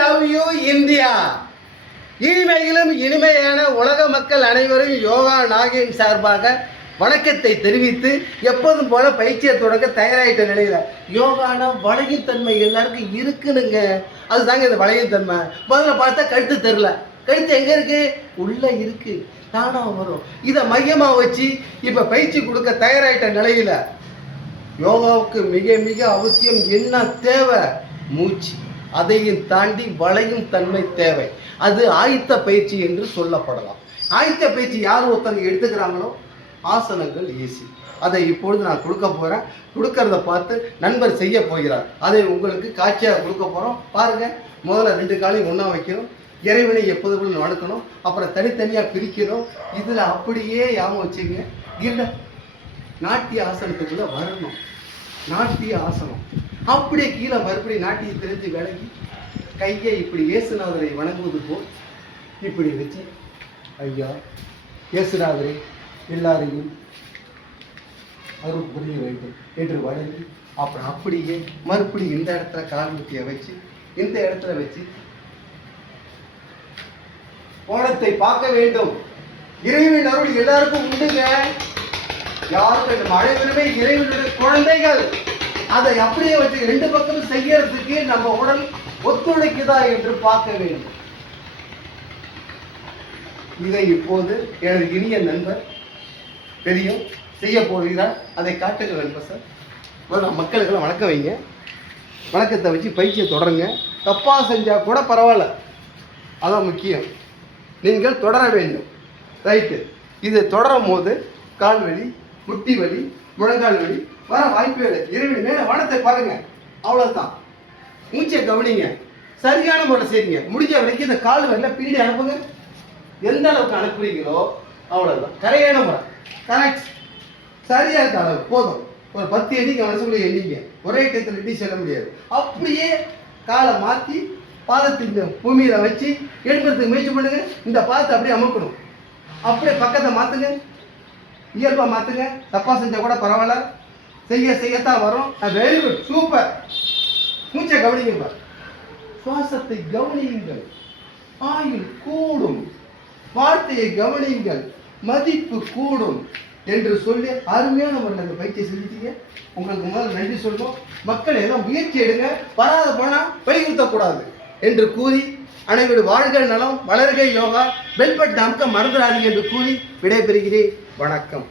Love you India. இனிமையிலும் இனிமையான உலக மக்கள் அனைவரும் யோகா நாகின் சார்பாக வணக்கத்தை தெரிவித்து எப்போதும் போல பயிற்சியை தொடங்க தயாராகிட்ட நிலையில யோகானா வளையுத்தன்மை எல்லாருக்கும் இருக்குனுங்க. அதுதாங்க இந்த வளையுத்தன்மை. முதல்ல பார்த்தா கழுத்து தெரில, கழுத்து எங்க இருக்கு? உள்ள இருக்கு, தானா வரும். இதை மையமா வச்சு இப்ப பயிற்சி கொடுக்க தயாராகிட்ட நிலையில யோகாவுக்கு மிக மிக அவசியம் என்ன தேவை? மூச்சு. அதையும் தாண்டி வளையும் தன்மை தேவை. அது ஆயத்த பயிற்சி என்று சொல்லப்படலாம். ஆயத்த பயிற்சி யார் ஒருத்தங்க எடுத்துக்கிறாங்களோ ஆசனங்கள் ஈஸி. அதை இப்பொழுது நான் கொடுக்க போகிறேன். கொடுக்கறத பார்த்து நண்பர் செய்ய போகிறார். அதை உங்களுக்கு காட்சியாக கொடுக்க போகிறோம். பாருங்கள். முதல்ல 2 காலையும் ஒன்றா வைக்கணும். இறைவனை எப்போதும் நடக்கணும். அப்புறம் தனித்தனியாக பிரிக்கணும். இதில் அப்படியே யாம வச்சுங்க. இல்லை, நாட்டிய ஆசனத்துக்குள்ளே வரணும். நாட்டிய ஆசனம் அப்படியே கீழே மறுபடி நாட்டியை தெரிஞ்சு விலகி கையை இப்படி இயேசுநாதரை வணங்குவது போல் இப்படி வச்சு, ஐயா இயேசுநாதரை எல்லாரையும் அருள் புரிய வேண்டும் என்று வணங்கி அப்புறம் அப்படியே மறுபடி இந்த இடத்துல கால்முட்டியை வச்சு இந்த இடத்துல வச்சு கோணத்தை பார்க்க வேண்டும். இறைவன் அருள் எல்லாருக்கும் உண்டுங்க. யாருக்கு அனைவருமே இறைவனுடைய குழந்தைகள். அதை அப்படியே வச்சு 2 பக்கமும் செய்யறதுக்கு நம்ம உடல் ஒத்துழைக்குதா என்று பார்க்க வேண்டும். இதை இப்போது எனது இனிய நண்பர் தெரியும் செய்ய போகிறார். அதை காட்டுங்க நண்பர் சார். முதல்ல மக்களுக்கெல்லாம் வணக்கம் வைங்க. வணக்கத்தை வச்சு பயிற்சியை தொடருங்க. தப்பா செஞ்சா கூட பரவாயில்ல, அதான் முக்கியம். நீங்கள் தொடர வேண்டும். ரைட்டு. இது தொடரும் போது கால் வலி, முட்டி வலி, முழங்கால் வலி வர வாய்ப்பே இல்லை. இறைவன் மேலே வானத்தை பாருங்க, அவ்வளோதான். மூச்சை கவனிங்க, சரியான முறை செய்யுங்க. முடிஞ்ச வரைக்கும் இந்த கால் வரல பின்னாடி அனுப்புங்க. எந்த அளவுக்கு அனுப்புறீங்களோ அவ்வளோதான். கரையான முறை, கரெக்ட், சரியாக இருக்க அளவு போதும். ஒரு 10 எண்ணிக்கை மனசுக்குள்ளே எண்ணிங்க. ஒரே டயத்தில் எண்ணி செல்ல முடியாது. அப்படியே காலை மாற்றி பாதத்தின் பூமியில் வச்சு எடுக்கிறதுக்கு முயற்சி பண்ணுங்க. இந்த பாதத்தை அப்படியே அமுக்கணும். அப்படியே பக்கத்தை மாற்றுங்க, இயல்பாக மாற்றுங்க. தப்பாக செஞ்சால் கூட பரவாயில்ல, செய்யத்தான் வரும். Very good, super. மூச்சை கவனிங்க, சுவாசத்தை கவனியுங்கள். ஆயுள் கூடும். வார்த்தையை கவனியுங்கள், மதிப்பு கூடும் என்று சொல்லி அருமையான முறையில் அந்த பயிற்சியை செஞ்சுட்டீங்க. உங்களுக்கு முதல்ல நன்றி சொல்றோம். மக்கள் எல்லாம் முயற்சி எடுங்க. வராத போனால் வலியுறுத்தக்கூடாது என்று கூறி அனைவரும் வாழ்க நலம், வளர்க யோகா, பெல்பட் அமுக்க மறந்துடாதீங்க என்று கூறி விடைபெறுகிறேன். வணக்கம்.